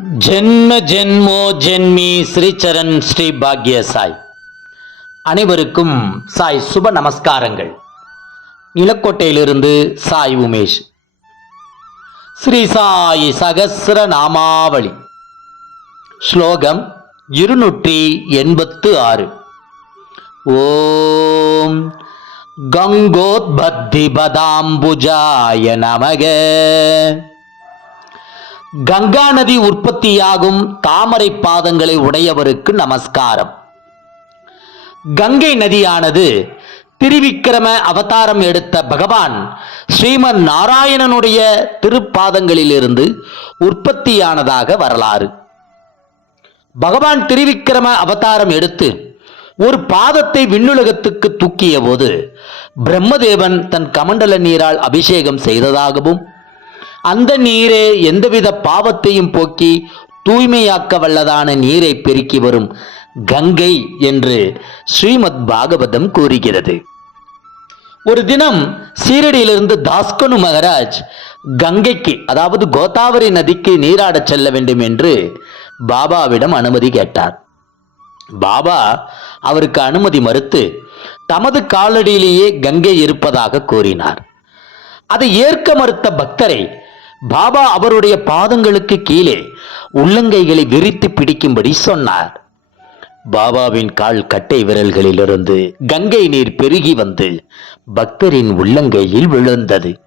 ஜென்ம ஜென்மோ ஜென்மி ஸ்ரீச்சரண் ஸ்ரீ பாக்ய சாய். அனைவருக்கும் சாய் சுப நமஸ்காரங்கள். நிலக்கோட்டையிலிருந்து சாய் உமேஷ். ஸ்ரீ சாய் சகசிர நாமாவளி. ஸ்லோகம் இருநூற்றி எண்பத்து ஆறு. ஓம் கங்கோத்பத்தி பதாம்புஜாய நமக. கங்கா நதி உற்பத்தியாகும் தாமரை பாதங்களை உடையவருக்கு நமஸ்காரம். கங்கை நதியானது திருவிக்கிரம அவதாரம் எடுத்த பகவான் ஸ்ரீமன் நாராயணனுடைய திருப்பாதங்களிலிருந்து உற்பத்தியானதாக வரலாறு. பகவான் திருவிக்கிரம அவதாரம் எடுத்து ஒரு பாதத்தை விண்ணுலகத்துக்கு தூக்கிய போது பிரம்மதேவன் தன் கமண்டல நீரால் அபிஷேகம் செய்ததாகவும் அந்த நீரே எந்தவித பாவத்தையும் போக்கி தூய்மையாக்க வல்லதான நீரை பெருக்கி வரும் கங்கை என்று ஸ்ரீமத் பாகவதம் கூறுகிறது. ஒரு தினம் சீரடியிலிருந்து தாஸ்கனு மகராஜ் கங்கைக்கு அதாவது கோதாவரி நதிக்கு நீராடச் செல்ல வேண்டும் என்று பாபாவிடம் அனுமதி கேட்டார். பாபா அவருக்கு அனுமதி மறுத்து தமது காலடியிலேயே கங்கை இருப்பதாக கூறினார். அதை ஏற்க மறுத்த பக்தரை பாபா அவருடைய பாதங்களுக்கு கீழே உள்ளங்கைகளை விரித்து பிடிக்கும்படி சொன்னார். பாபாவின் கால் கட்டை விரல்களிலிருந்து கங்கை நீர் பெருகி வந்து பக்தரின் உள்ளங்கையில் விழுந்தது.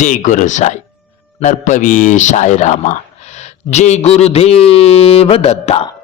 ஜெய் குரு சாய். நற்பவி சாய்ராமா. ஜெய் குரு தேவ தத்தா.